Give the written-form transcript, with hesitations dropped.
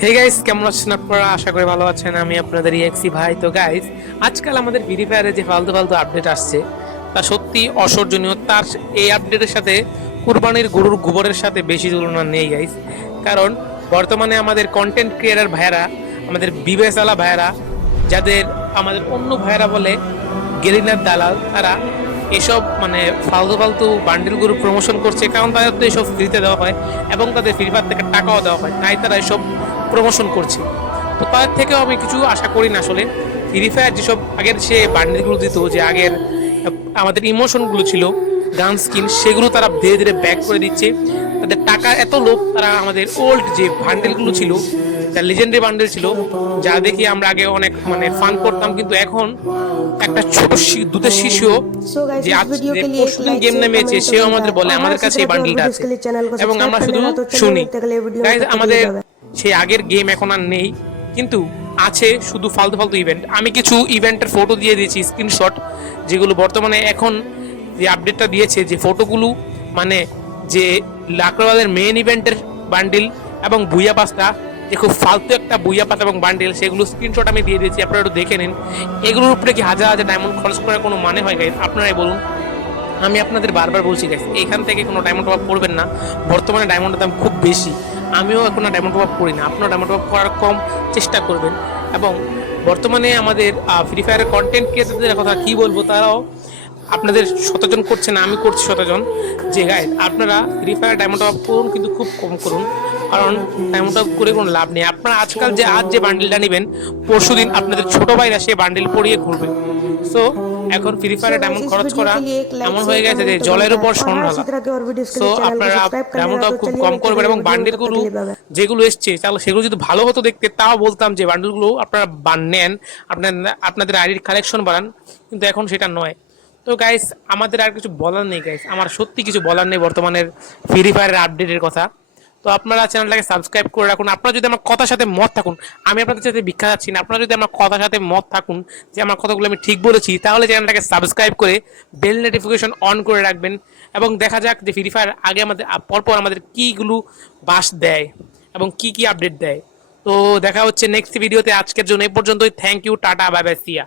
Hey guys, কেমন আছেন আপনারা? আশা করি ভালো আছেন। আমি আপনাদের ইএক্সি ভাই। তো গাইস, আজকাল আমাদের ফ্রি ফায়ারে যে ফালতু ফালতু আপডেট আসছে তা সত্যি অসহ্যনীয়। তার এই আপডেটের সাথে কুরবানির গরুর গোবরের সাথে বেশি তুলনা নেই গাইস। কারণ বর্তমানে আমাদের কন্টেন্ট ক্রিয়েটার ভাইয়েরা, আমাদের বিবেচালা ভাইয়েরা, যাদের আমাদের অন্য ভাইয়েরা বলে গেরিনার দালাল, তারা এসব মানে ফালতু ফালতু বান্ডিলগুলো প্রমোশন করছে। কারণ তাদের তো এসব ফ্রিতে দেওয়া হয় এবং তাদের ফ্রি ফায়ার থেকে টাকাও দেওয়া হয়, তাই তারা এসব প্রমোশন করছে। তো তাদের থেকেও আমি কিছু আশা করি না আসলে। ফ্রি ফায়ার যেসব আগের সে বান্ডিলগুলো দিত, যে আগের আমাদের ইমোশনগুলো ছিল, গান স্কিন, সেগুলো তারা ধীরে ধীরে ব্যাক করে দিচ্ছে। তাদের টাকা এত লোভ, তারা আমাদের ওল্ড যে বান্ডেলগুলো ছিল, যা লিজেন্ডারি বান্ডেল ছিল, যা দেখি আমরা আগে অনেক মানে ফান করতাম, কিন্তু এখন একটা ছোট দুধের শিশু सो गाइस যে इस আজ वीडियो के लिए एक পরশুদিন लाइक গেম शेयर নেমেছে, कमेंट সেও बनता আমাদের है বলে और हर আমাদের इसी কাছে এই तरह के और বান্ডিলটা वीडियोस আছে के लिए चैनल को এবং सब्सक्राइब আমরা कर শুধু लेना। तो चलिए শুনি। मिलते हैं अगले वीडियो में, গাইজ, तब तक के लिए আমাদের बाय बाय। সেই আগের গেম এখন আর নেই, কিন্তু আছে শুধু ফালতু ফালতু ইভেন্ট। আমি কিছু ইভেন্টের ফটো দিয়ে দিয়েছি, স্ক্রিনশট, যেগুলো বর্তমানে এখন যে আপডেটটা দিয়েছে, যে ফটোগুলো মানে যে লাকড়াওয়ালের মেন ইভেন্টের বান্ডিল এবং বুইয়া পাসটা, যে খুব ফালতু একটা বুইয়া পাস এবং বান্ডিল, সেগুলো স্ক্রিনশট আমি দিয়ে দিয়েছি, আপনারা একটু দেখে নিন। এগুলোর উপরে কি হাজার হাজার ডায়মন্ড খরচ করার কোনো মানে হয় গাইজ? আপনারাই বলুন। আমি আপনাদের বারবার বলছি গাইস, এখান থেকে কোনো ডায়মন্ড টপ আপ করবেন না। বর্তমানে ডায়মন্ডের দাম খুব বেশি। আমিও এখন আর ডায়মন্ড টপ আপ করি না, আপনারা ডায়মন্ড টপ আপ করার কম চেষ্টা করবেন। এবং বর্তমানে আমাদের ফ্রি ফায়ারের কন্টেন্ট ক্রিয়েটারদের কথা কি বলবো, তারাও আপনাদের সচেতন করছে না, আমি করছি সচেতন, যে গাইস আপনারা free fire diamond top up করুন, কিন্তু খুব কম করুন। কারণ ডায়মন্ড টপ করে কোনো লাভ নেই। আপনারা আজকাল যে আজ যে বান্ডিলটা নেবেন, পরশু দিন আপনাদের ছোট ভাইরা সে বান্ডিল পরিয়ে ঘুরবে। সো এখন ফ্রি सो ফায়ারে गाइस ডায়মন্ড इस খরচ वीडियो করা के लिए एक लाइक এমন शेयर হয়ে গেছে যে कमेंट জলের बनता है উপর और সোন हर इसी ঢালা। तरह के और वीडियोस के সো लिए चैनल को আপনারা सब्सक्राइब कर ডায়মন্ড लेना। টপ तो খুব चलिए কম मिलते हैं করবেন, अगले এবং वीडियो में, तब तक বান্ডিলগুলো के लिए बाय बाय। যেগুলো এসছে তাহলে সেগুলো যদি ভালো হতো দেখতে, তাও বলতাম যে বান্ডিলগুলো আপনারা নেন, আপনাদের আইডির কালেকশন বাড়ান, কিন্তু এখন সেটা নয়। তো গাইস, আমাদের আর কিছু বলার নেই গাইস, আমার সত্যি কিছু বলার নেই বর্তমানের ফ্রি ফায়ারের আপডেটের কথা। তো আপনারা চ্যানেলটাকে সাবস্ক্রাইব করে রাখুন। আপনারা যদি আমার কথার সাথে মত থাকুন, আমি আপনাদের সাথে ভিক্ষা যাচ্ছি না, আপনারা যদি আমার কথার সাথে মত থাকুন যে আমার কথাগুলো আমি ঠিক বলেছি, তাহলে চ্যানেলটাকে সাবস্ক্রাইব করে বেল নোটিফিকেশন অন করে রাখবেন। এবং দেখা যাক যে ফ্রি ফায়ার আগে আমাদের পরপর আমাদের কীগুলো বাস দেয় এবং কি কি আপডেট দেয়। তো দেখা হচ্ছে নেক্সট ভিডিওতে। আজকের জন্য এই পর্যন্তই। Thank you, tata, bye bye, Siya.